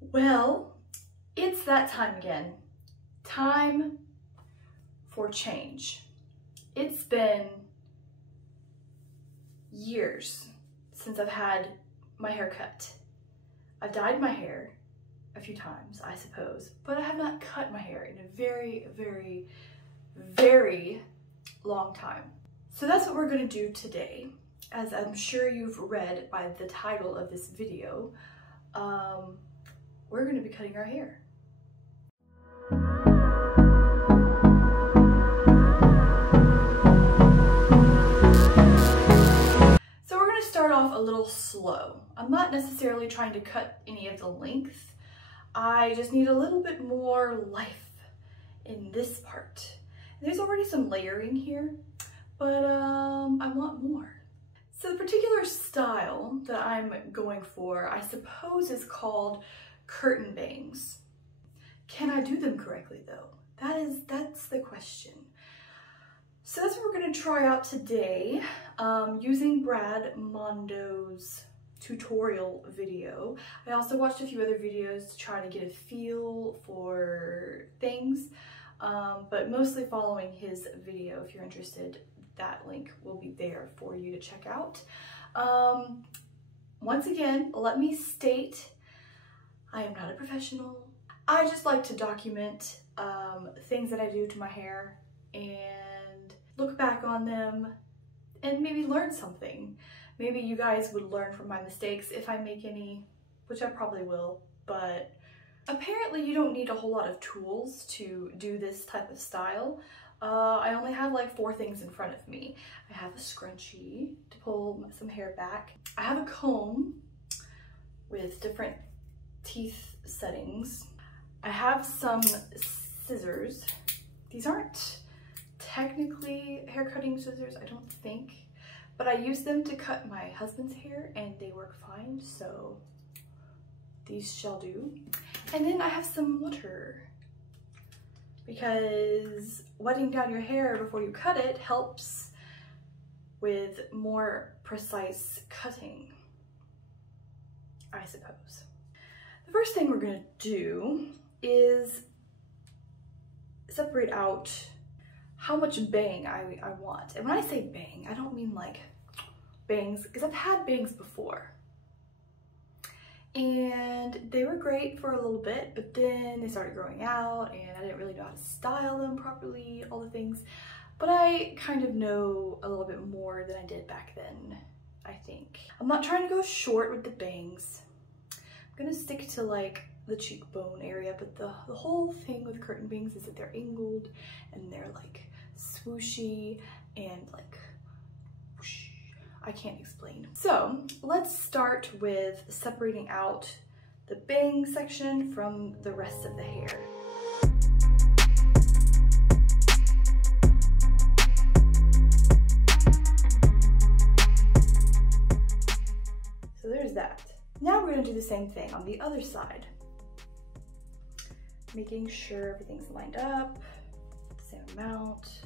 Well, it's that time again. Time for change. It's been years since I've had my hair cut. I've dyed my hair a few times, I suppose, but I have not cut my hair in a very, very, very long time. So that's what we're going to do today. As I'm sure you've read by the title of this video, we're going to be cutting our hair. So we're going to start off a little slow. I'm not necessarily trying to cut any of the length. I just need a little bit more life in this part. There's already some layering here, but I want more. So the particular style that I'm going for, I suppose, is called curtain bangs. Can I do them correctly though? That's the question. So that's what we're going to try out today, using Brad Mondo's tutorial video. I also watched a few other videos to try to get a feel for things, but mostly following his video. If you're interested, that link will be there for you to check out. Once again, let me state, I am not a professional. I just like to document things that I do to my hair and look back on them and maybe learn something. Maybe you guys would learn from my mistakes if I make any, which I probably will, but apparently you don't need a whole lot of tools to do this type of style. I only have like 4 things in front of me. I have a scrunchie to pull some hair back. I have a comb with different teeth settings. I have some scissors. These aren't technically hair cutting scissors, I don't think, but I use them to cut my husband's hair and they work fine, so these shall do. And then I have some water, because wetting down your hair before you cut it helps with more precise cutting, I suppose. The first thing we're gonna do is separate out how much bang I want. And when I say bang, I don't mean like bangs, because I've had bangs before. And they were great for a little bit, but then they started growing out and I didn't really know how to style them properly, all the things. But I kind of know a little bit more than I did back then, I think. I'm not trying to go short with the bangs. I'm gonna stick to like the cheekbone area, but the whole thing with curtain bangs is that they're angled and they're like swooshy and like whoosh. I can't explain. So let's start with separating out the bang section from the rest of the hair. So there's that. Now we're gonna do the same thing on the other side. Making sure everything's lined up, the same amount.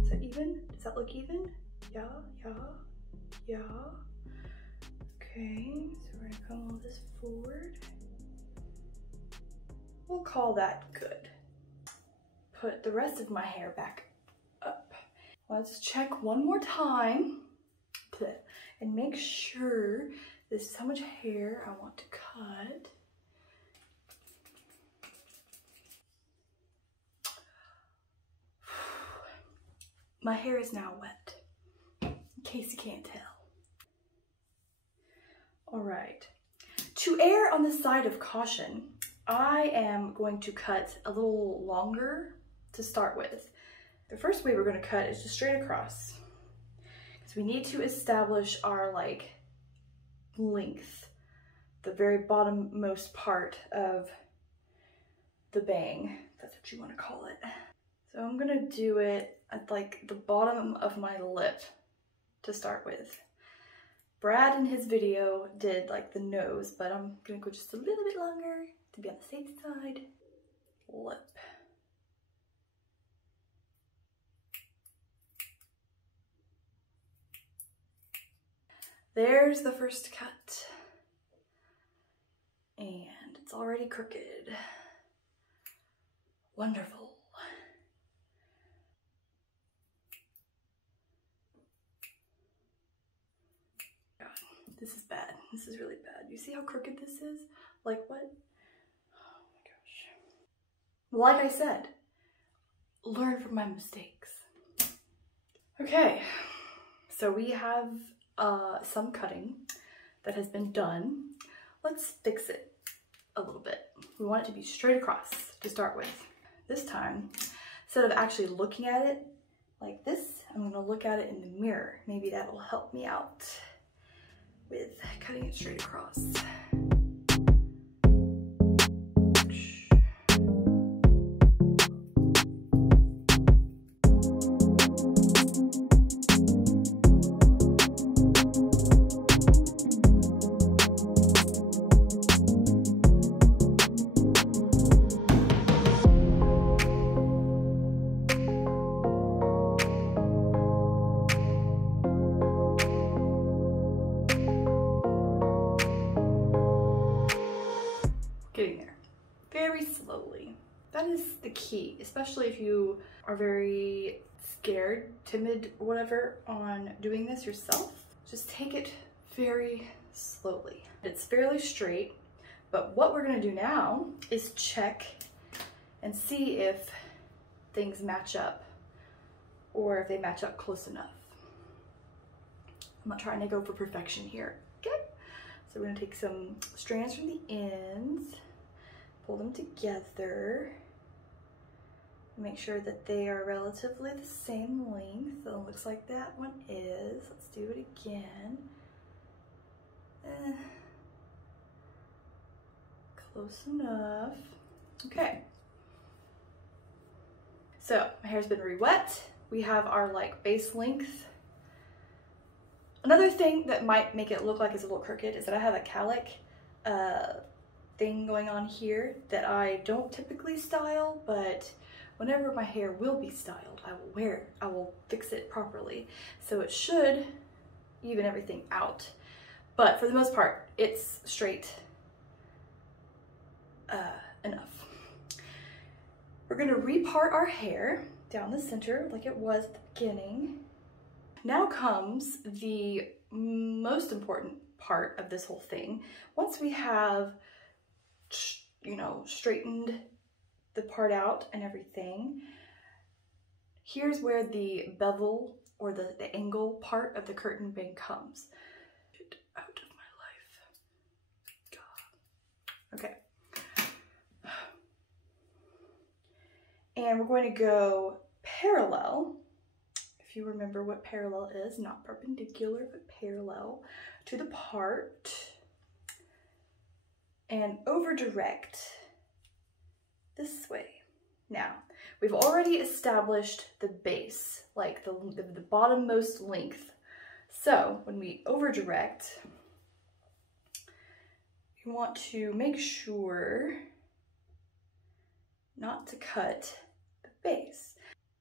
Is that even? Does that look even? Yeah, yeah, yeah. Okay, so we're gonna come all this forward. We'll call that good. Put the rest of my hair back up. Let's check one more time and make sure this is how much hair I want to cut. My hair is now wet, in case you can't tell. All right, to err on the side of caution, I am going to cut a little longer to start with. The first way we're going to cut is just straight across, because we need to establish our like length, the very bottommost part of the bang, if that's what you want to call it. So I'm gonna do it at like the bottom of my lip to start with. Brad in his video did like the nose, but I'm gonna go just a little bit longer to be on the safe side. Lip. There's the first cut. And it's already crooked. Wonderful. God, this is bad. This is really bad. You see how crooked this is? Like what? Oh my gosh. Like I said, learn from my mistakes. Okay, so we have some cutting that has been done. Let's fix it a little bit. We want it to be straight across to start with. This time, instead of actually looking at it like this, I'm gonna look at it in the mirror. Maybe that'll help me out with cutting it straight across. Getting there very slowly. That is the key, especially if you are very scared, timid, or whatever on doing this yourself. Just take it very slowly. It's fairly straight, but what we're gonna do now is check and see if things match up or if they match up close enough. I'm not trying to go for perfection here, okay? So we're gonna take some strands from the ends, pull them together, make sure that they are relatively the same length. So it looks like that one is. Let's do it again. Close enough. Okay. So my hair's been re-wet. We have our like base length. Another thing that might make it look like it's a little crooked is that I have a cowlick thing going on here that I don't typically style, but whenever my hair will be styled, I will wear it. I will fix it properly. So it should even everything out. But for the most part, it's straight enough. We're gonna repart our hair down the center like it was at the beginning. Now comes the most important part of this whole thing. Once we have, you know, straightened the part out and everything, here's where the bevel or the angle part of the curtain band comes. Get out of my life. God. Okay. And we're going to go parallel. If you remember what parallel is, not perpendicular, but parallel to the part, and over direct this way. Now, we've already established the base, like the bottommost length. So when we over direct, you want to make sure not to cut the base.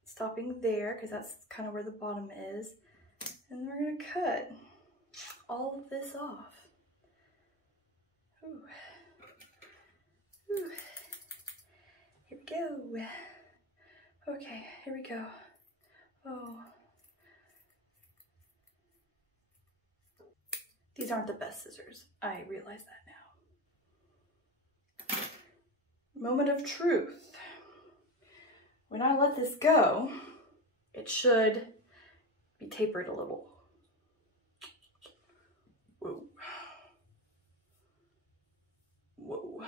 Stopping there, because that's kind of where the bottom is. And we're gonna cut all of this off. Ooh. Ooh. Here we go. Okay, here we go. Oh. These aren't the best scissors. I realize that now. Moment of truth. When I let this go, it should be tapered a little. Whoa. Whoa.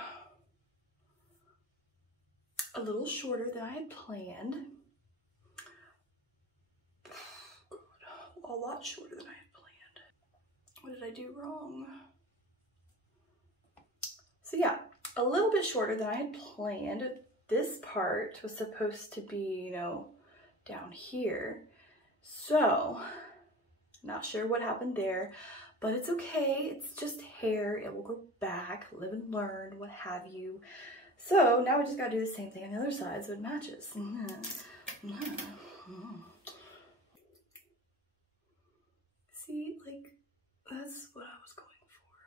A little shorter than I had planned. God, a lot shorter than I had planned. What did I do wrong? So yeah, a little bit shorter than I had planned. This part was supposed to be, you know, down here. So, not sure what happened there, but it's okay. It's just hair. It will grow back, live and learn, what have you. So now we just gotta do the same thing on the other side so it matches. See, like, That's what I was going for.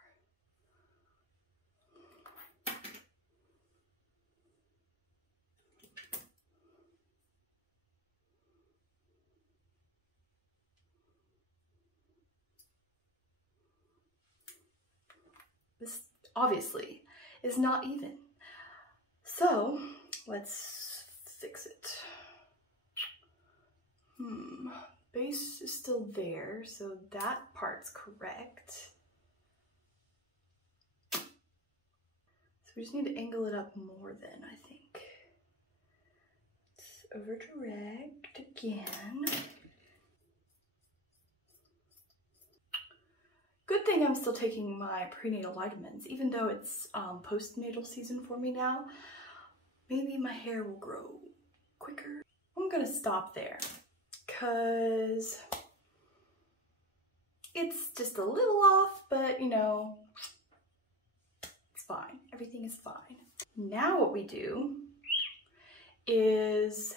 This obviously is not even. So let's fix it. Base is still there, so that part's correct. So we just need to angle it up more then, I think. Let's over direct again. Good thing I'm still taking my prenatal vitamins, even though it's postnatal season for me now. Maybe my hair will grow quicker. I'm gonna stop there because it's just a little off, but you know, it's fine. Everything is fine. Now what we do is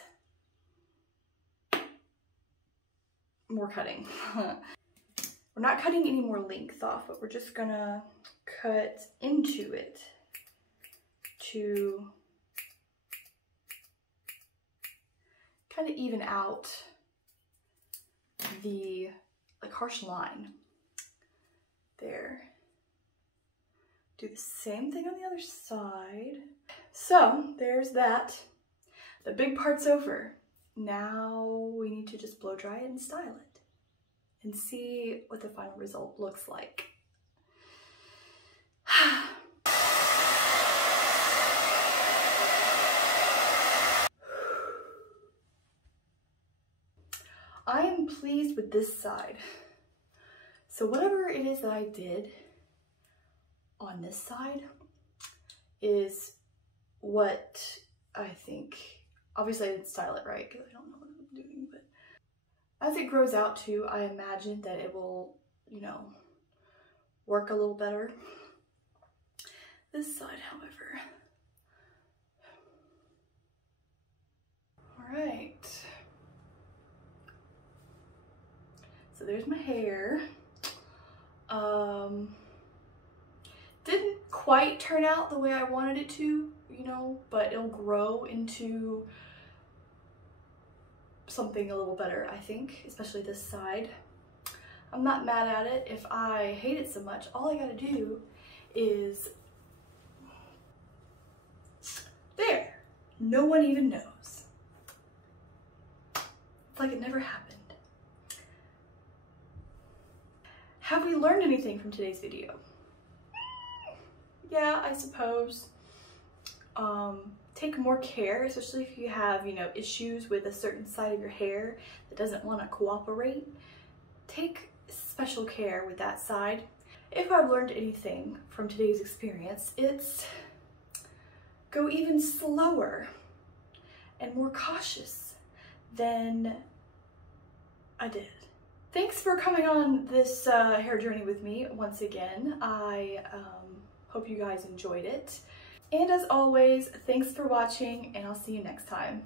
more cutting. We're not cutting any more length off, but we're just gonna cut into it to kind of even out the like harsh line there. Do the same thing on the other side. So there's that. The big part's over. Now we need to just blow dry it and style it and see what the final result looks like. I am pleased with this side. So whatever it is that I did on this side is what I think. Obviously I didn't style it right because I don't know what I'm doing, but as it grows out too, I imagine that it will, you know, work a little better. This side, however. All right. So there's my hair. Didn't quite turn out the way I wanted it to, you know, but it'll grow into something a little better, I think, especially this side. I'm not mad at it. If I hate it so much, all I gotta do is there. No one even knows. It's like it never happened. Have we learned anything from today's video? Yeah, I suppose. Take more care, especially if you have, you know, issues with a certain side of your hair that doesn't want to cooperate. Take special care with that side. If I've learned anything from today's experience, it's go even slower and more cautious than I did. Thanks for coming on this hair journey with me once again. I hope you guys enjoyed it. And as always, thanks for watching, and I'll see you next time.